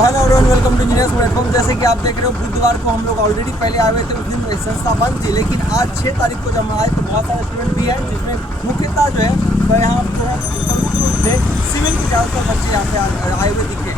Hello everyone, welcome to engineers platform. जैसे कि आप देख रहे हो, बुधवार को हम लोग ऑलरेडी पहले आए हुए थे, उस दिन संस्था बंद थी। लेकिन आज 6 तारीख को जब हम आए तो बहुत सारे स्टूडेंट भी हैं, जिसमें मुख्यतः जो है तो यहाँ प्रमुख रूप से सिविल के ज़्यादातर बच्चे यहाँ पे आए हुए दिखे।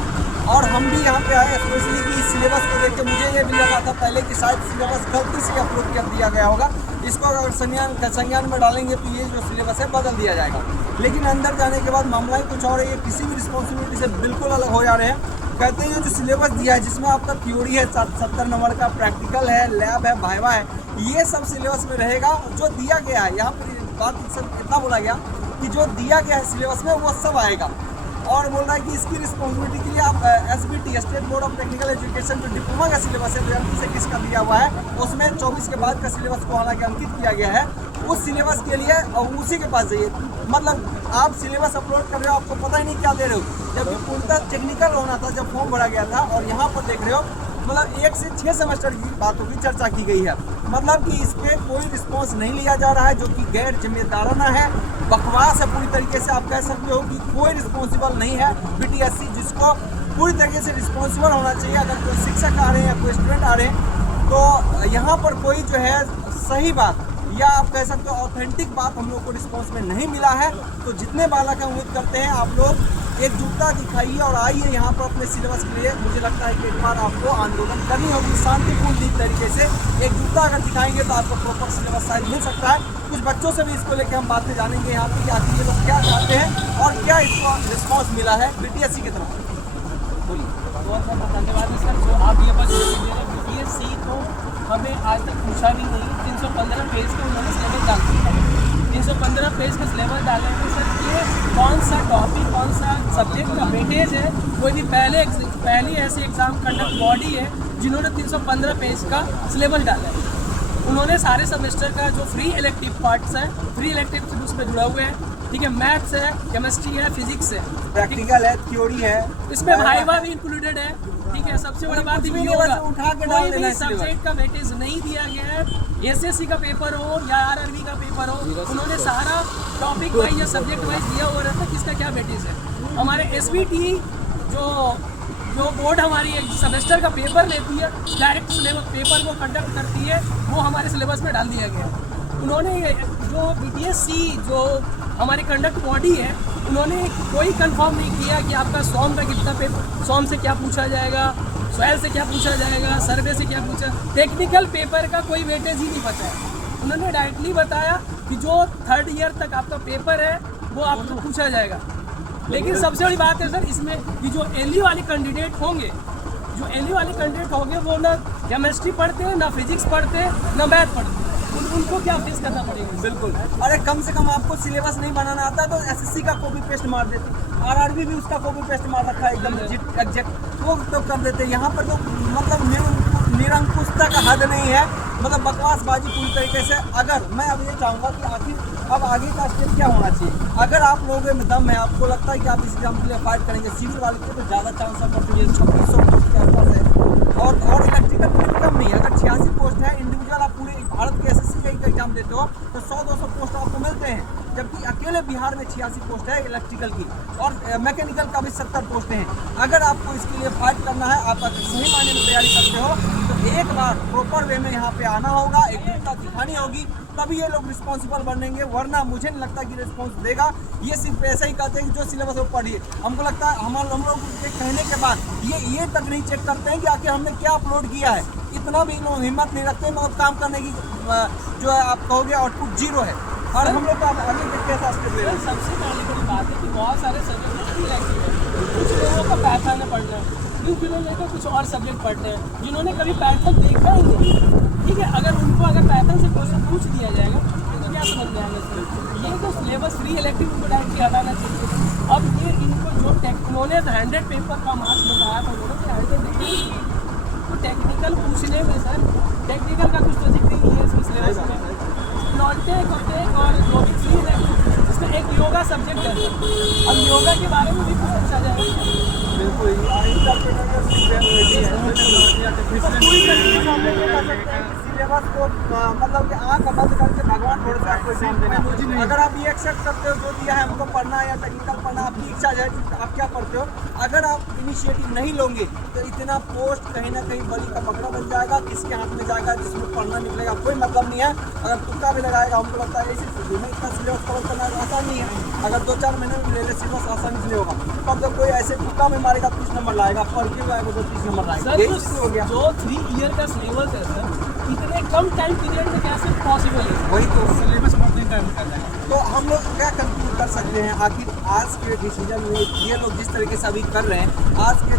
और हम भी यहाँ पे आए स्पेशली कि इस सिलेबस को देख के मुझे ये भी लगा था पहले कि शायद सिलेबस गलती से अपलोड कर दिया गया होगा, इसको अगर संज्ञान में डालेंगे तो ये जो सिलेबस है बदल दिया जाएगा। लेकिन अंदर जाने के बाद मामला ही कुछ और है, ये किसी भी रिस्पॉन्सिबिलिटी से बिल्कुल अलग हो जा रहे हैं। कहते हैं जो सिलेबस दिया है, जिसमें आपका थ्योरी है 70 नंबर का, प्रैक्टिकल है, लैब है, वाइवा है, ये सब सिलेबस में रहेगा। जो दिया गया है, यहाँ पर बात इतना बोला गया कि जो दिया गया है सिलेबस में वो सब आएगा। और बोल रहा है कि इसकी रिस्पॉन्सिबिलिटी के लिए आप SBT state board of technical education जो डिप्लोमा का सिलेबस है 2021 का दिया हुआ है, उसमें 24 के बाद का सिलेबस को हालांकि अंकित किया गया है। उस सिलेबस के लिए और उसी के पास जाइए। मतलब आप सिलेबस अपलोड कर रहे हो, आपको पता ही नहीं क्या दे रहे हो, जबकि पूर्णतः टेक्निकल होना था जब फॉर्म भरा गया था। और यहाँ पर देख रहे हो मतलब 1 से 6 सेमेस्टर की बातों की चर्चा की गई है। मतलब कि इस पर कोई रिस्पॉन्स नहीं लिया जा रहा है, जो कि गैर जिम्मेदाराना है, बकवास है पूरी तरीके से। आप कह सकते हो कि कोई रिस्पॉन्सिबल नहीं है BTSC, जिसको पूरी तरीके से रिस्पॉन्सिबल होना चाहिए। अगर कोई शिक्षक आ रहे हैं या कोई स्टूडेंट आ रहे हैं तो यहाँ पर कोई जो है सही बात या आप कह सकते हो ऑथेंटिक बात हम लोग को रिस्पॉन्स में नहीं मिला है। तो जितने बालक हैं उम्मीद करते हैं आप लोग एकजुटता दिखाइए और आइए यहाँ पर अपने सिलेबस के लिए। मुझे लगता है कि एक बार आपको आंदोलन करनी होगी शांतिपूर्ण तरीके से। एकजुटता अगर दिखाएंगे तो आपको प्रॉपर सिलेबस शायद मिल सकता है। कुछ बच्चों से भी इसको लेकर हम बातें जानेंगे यहाँ पे कि आखिर ये लोग क्या चाहते हैं और क्या इसको रिस्पॉन्स मिला है BTSC की तरफ। बोलिए। बहुत बहुत धन्यवाद सर। जो आप ये बात BTSC तो हमें आज तक पूछा भी नहीं। 315 पेज का उन्होंने सिलेबस डाल दिया है। 315 पेज का सिलेबस डालने में सर ये कौन सा टॉपिक, कौन सा सब्जेक्ट का वेटेज है। कोई भी पहली ऐसी एग्ज़ाम कंडक्ट बॉडी है जिन्होंने 315 पेज का सिलेबस डाला है। उन्होंने सारे सेमेस्टर का जो फ्री इलेक्टिव पार्ट्स हैं, फ्री इलेक्टिव उसमें जुड़ा हुए हैं, ठीक है। मैथ्स है, केमिस्ट्री है, फिजिक्स है, प्रैक्टिकल है, थ्योरी है, इसमें वाइवा भी इंक्लूडेड है, ठीक है। सबसे बड़ी बात कोई भी सब्जेक्ट का वेटेज नहीं दिया गया है। SSC का पेपर हो या RRB का पेपर हो, उन्होंने सारा टॉपिक वाइज या सब्जेक्ट वाइज दिया हुआ रहता है किसका क्या वेटेज है। हमारे SBT जो बोर्ड हमारी सेमेस्टर का पेपर लेती है, डायरेक्ट सिलेबस पेपर को कंडक्ट करती है, वो हमारे सिलेबस में डाल दिया गया। उन्होंने जो BTSC जो हमारी कंडक्ट बॉडी है, उन्होंने कोई कंफर्म नहीं किया कि आपका सॉम का कितना पेपर, सॉम से क्या पूछा जाएगा, सॉइल से क्या पूछा जाएगा, सर्वे से क्या पूछा। टेक्निकल पेपर का कोई वेटेज ही नहीं बचा है। उन्होंने डायरेक्टली बताया कि जो 3rd ईयर तक आपका पेपर है वो आपको पूछा जाएगा। लेकिन सबसे बड़ी बात है सर इसमें कि जो LU वाले कैंडिडेट होंगे, वो ना केमिस्ट्री पढ़ते हैं, ना फिजिक्स पढ़ते हैं, ना मैथ पढ़ते हैं। उनको क्या फेस करना पड़ेगा। बिल्कुल। अरे कम से कम आपको सिलेबस नहीं बनाना आता तो SSC का कॉपी पेस्ट मार देते, RRB भी उसका कॉपी पेस्ट मार रखा है एकदम एग्जैक्ट, वो तो कर देते। यहाँ पर तो मतलब निरंकुशता का हद नहीं है, मतलब बकवासबाजी पूरी तरीके से। अगर मैं अब ये चाहूँगा कि आखिर अब आगे का स्टेप क्या होना चाहिए। अगर आप लोगों में दम है, आपको लगता है कि आप इस एग्जाम के लिए फाइट करेंगे, सिविल वाले के तो ज़्यादा चांस है, परसेंटेज 2600 पोस्ट के आसपास है। और इलेक्ट्रिकल में कम नहीं है। अगर 86 पोस्ट है इंडिविजुअल, आप पूरे भारत के SSC का एग्जाम देते हो तो 100-200 पोस्ट आपको मिलते हैं, जबकि अकेले बिहार में 86 पोस्ट है इलेक्ट्रिकल की, और मैकेनिकल का भी 70 पोस्टें हैं। अगर आपको इसके लिए फाइट करना है, आप अगर सही मायने में तैयारी करते हो तो एक बार प्रॉपर वे में यहाँ पे आना होगा, एकजुटता दिखानी होगी, तभी ये लोग रिस्पॉन्सिबल बनेंगे। वरना मुझे नहीं लगता कि रिस्पॉन्स देगा। ये सिर्फ ऐसा ही कहते हैं कि जो सिलेबस वो पढ़िए। हमको लगता है हम लोग के कहने के बाद ये तक नहीं चेक करते हैं कि आखिर हमने क्या अपलोड किया है। इतना भी लोग हिम्मत नहीं रखते, मतलब काम करने की जो है आप कहोगे आउटपुट 0 है। और हम लोग का आगे कैसा स्टेप ले रहे हैं। सबसे पहले बड़ी बात है कि बहुत सारे सब्जेक्ट कुछ लोगों का पैथन है पढ़ना है, कुछ लोग लेकर कुछ और सब्जेक्ट पढ़ते हैं जिन्होंने कभी पैथन देखा ही नहीं, ठीक है। अगर पैथन से क्वेश्चन पूछ दिया जाएगा तो क्या समझ में आएगा सर। ये तो सिलेबस फ्री इलेक्टिव को डायरेक्टली हटाना चाहिए। अब ये इनको जो उन्होंने 100 पेपर का मार्क्स बताया था, उन्होंने 100 तो टेक्निकल पूछने में सर टेक्निकल का कुछ तो जिक्र नहीं है इसमें सिलेबस में। नॉनटेक और जो भी फ्री इलेक्टिव, इसमें एक योगा सब्जेक्ट है। अब योगा के बारे में भी कुछ पूछा जाएगा। बिल्कुल। सिलेबस को मतलब कि आँख बंद करके भगवान थोड़े से आपको एग्जाम देना। अगर आप ये एक्सेप्ट करते हो जो दिया है हमको पढ़ना है या टेक्निकल पढ़ना, आपकी इच्छा है, आप क्या पढ़ते हो, अगर आप इनिशिएटिव नहीं लोगे तो इतना पोस्ट कहीं ना कहीं बलि का बकरा बन जाएगा, किसके हाथ में जाएगा जिसमें पढ़ना निकलेगा कोई मतलब नहीं है। अगर तुक्का भी लगाएगा हमको लगता है इसी में इतना सिलेबस कवर करना आसान नहीं है। अगर 2-4 महीने में ले ले सिलेबस आसानी से नहीं होगा, तब तो कोई ऐसे तुक्का में मारेगा 30 नंबर लाएगा, पढ़ के आएगा तो 30 नंबर लाएगा। सर यही चीज़ हो गया। जो 3 ईयर का सिलेबस है सर, इतने कम टाइम पीरियड में कैसे पॉसिबल है? वही तो सिलेबस बहुत दिन टाइम कर जाएगा। तो हम लोग क्या कंक्लूड कर सकते हैं आखिर आज के डिसीजन में ये लोग जिस तरीके से अभी कर रहे हैं, आज के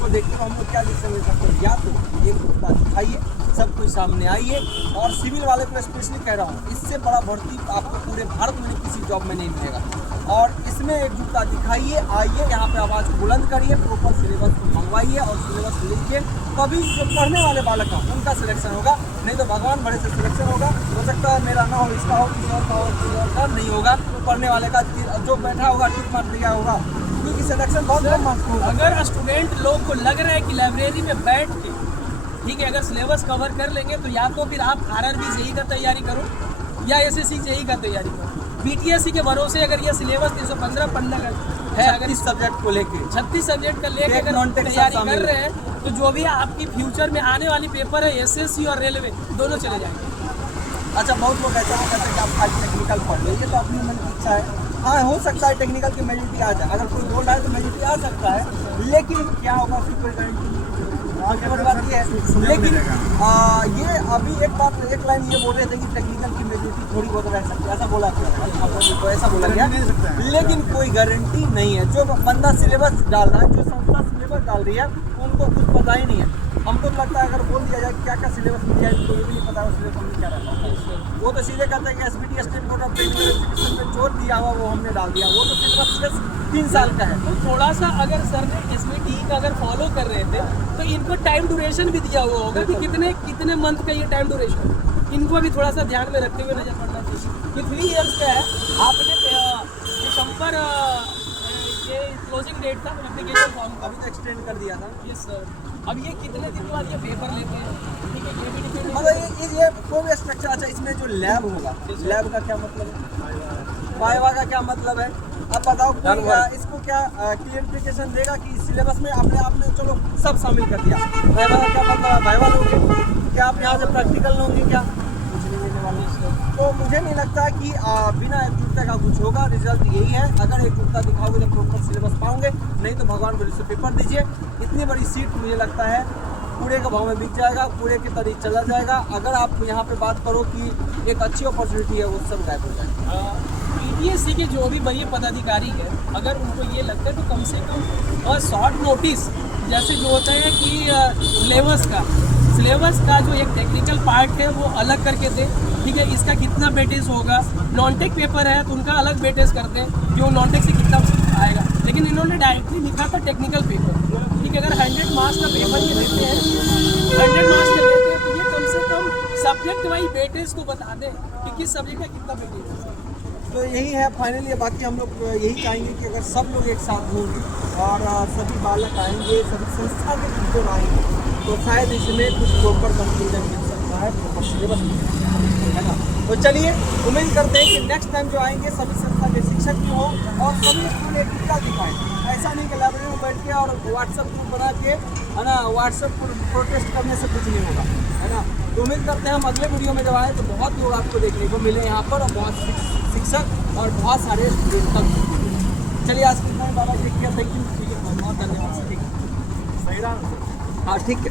को देखते हुए हम लोग क्या डिसीजन ले सकते हैं? या तो एक बात दिखाइए, सब कुछ सामने आइए, और सिविल वाले को स्पेशली कह रहा हूँ, इससे बड़ा भर्ती आपको पूरे भारत में किसी जॉब में नहीं मिलेगा। और इसमें एकजुटता दिखाइए, आइए यहाँ पे आवाज़ बुलंद करिए, प्रॉपर सिलेबस को मंगवाइए और सिलेबस लीजिए, तभी जो पढ़ने वाले बालक हैं उनका सिलेक्शन होगा। नहीं तो भगवान भरे से सिलेक्शन होगा, हो सकता है मेरा ना हो, इसका हो, किसी और का हो, किसी और का नहीं होगा। पढ़ने वाले का जो बैठा होगा टिक मार दिया होगा, क्योंकि सिलेक्शन बहुत कम मार्क्स होगा। अगर स्टूडेंट लोग को लग रहा है कि लाइब्रेरी में बैठ के ठीक है अगर सिलेबस कवर कर लेंगे तो या तो फिर आप आरआरबी जेईई का तैयारी करो या एसएससी जेईई का तैयारी करो। बीटीएससी के भरोसे अगर ये सिलेबस 315 पन्ने का है, अगर 36 सब्जेक्ट को लेके 36 सब्जेक्ट का लेके टेक, अगर नॉन टेक तैयारी सब कर रहे हैं तो जो भी आपकी फ्यूचर में आने वाली पेपर है एसएससी और रेलवे दोनों चले जाएंगे। अच्छा, बहुत लोग ऐसा नहीं करते कि आप खाली टेक्निकल पढ़ लीजिए, तो अपनी मन की इच्छा है। हाँ, हो सकता है टेक्निकल की मेजोरिटी आ जाए, अगर कोई बोल रहा है तो मेजोरिटी आ सकता है, लेकिन क्या होगा उसकी कोई गारंटी नहीं। आगे बड़ी बात ये है, लेकिन ये अभी एक लाइन ये बोल रहे थे कि टेक्निकल की मेजोरिटी थोड़ी बहुत रह सकती है, ऐसा बोला गया, तो ऐसा बोला गया, लेकिन कोई गारंटी नहीं है। जो बंदा सिलेबस डाल रहा है, जो संस्था सिलेबस डाल रही है, उनको कुछ पता ही नहीं है। हमको तो लगता है अगर बोल दिया जाए क्या क्या सिलेबस मिल जाए तो ये भी नहीं पता है सिलेबस में क्या रहता है। वो तो सीधे कहते हैं कि SBT state board of technical education में जो दिया हुआ वो हमने डाल दिया, वो तो सिलेबस 3 साल का है। तो थोड़ा सा अगर सर ने एसबीटी का अगर फॉलो कर रहे थे तो इनको टाइम ड्यूरेशन भी दिया हुआ होगा कि कितने मंथ का ये टाइम ड्यूरेशन, इनको भी थोड़ा सा ध्यान में रखते हुए नजर पड़ना चाहिए कि 3 ईयर्स का है। आपने दिसंबर ये क्लोजिंग डेट था एप्लीकेशन फॉर्म का, अभी तो एक्सटेंड कर दिया था। Yes sir. अब ये कितने दिन बाद ये पेपर लेते हैं, ठीक है, ये भी डिपेंड मतलब ये कोई भी स्ट्रक्चर। अच्छा, इसमें जो लैब होगा, लैब का क्या मतलब है, वाइवा का क्या मतलब है, अब बताओ कोई इसको क्या क्लियरिफिकेशन देगा कि सिलेबस में आपने चलो सब शामिल कर दिया। वाइवा का क्या मतलब है, वाइवा लोगे क्या आप यहाँ से प्रैक्टिकल लोगे क्या, कुछ नहीं लेने वाले। तो मुझे नहीं लगता कि बिना एकजुटता का कुछ होगा। रिजल्ट यही है, अगर एकजुटता दिखाओगे तो प्रॉपर सिलेबस पाओगे, नहीं तो भगवान बोले से पेपर दीजिए। इतनी बड़ी सीट मुझे लगता है पूरे के भाव में बिक जाएगा, पूरे के तरीके चला जाएगा। अगर आप यहाँ पे बात करो कि एक अच्छी अपॉर्चुनिटी है, वो सब गायब हो जाएगा। पीटीएससी के जो भी बड़े पदाधिकारी है, अगर उनको ये लगता है तो कम से कम और शॉर्ट नोटिस जैसे जो होता है कि सिलेबस का जो एक टेक्निकल पार्ट है वो अलग करके दे, ठीक है, इसका कितना वेटेज होगा। नॉन टेक पेपर है तो उनका अलग वेटेज करते हैं कि वो नॉन टेक से कितना आएगा, लेकिन इन्होंने डायरेक्टली लिखा था टेक्निकल पेपर, ठीक है। अगर 100 मार्क्स का पेपर ये लेते हैं, 100 मार्क्स का लेते हैं तो ये कम से कम सब्जेक्ट वाइज वेटेज को बता दें कि किस सब्जेक्ट का कितना वेटेज है। तो यही है फाइनली। बाकी हम लोग यही चाहेंगे कि अगर सब लोग एक साथ होंगे और सभी बालक आएंगे, सभी संस्था के टीचर आएंगे, तो शायद इसमें कुछ प्रॉपर कंक्लूजन मिल सकता है, प्रॉपर सिलेबस मिल सकता है ना। तो चलिए उम्मीद करते हैं कि नेक्स्ट टाइम जो आएंगे सभी संस्था के शिक्षक भी हों और सभी स्कूल एक टीका दिखाएँ। ऐसा नहीं कि लाइब्रेरी में बैठ के और व्हाट्सएप ग्रुप बना के है ना व्हाट्सएप पर प्रोटेस्ट करने से कुछ नहीं होगा, है ना। तो उम्मीद करते हैं हम अगले वीडियो में जब आएँ तो बहुत लोग आपको देखने को मिले यहाँ पर, और बहुत शिक्षक और बहुत सारे स्टूडेंट तक। चलिए आज के बाबा टेक केयर, थैंक यू, ठीक है, बहुत धन्यवाद, ठीक है, सही रहा। हाँ ठीक है।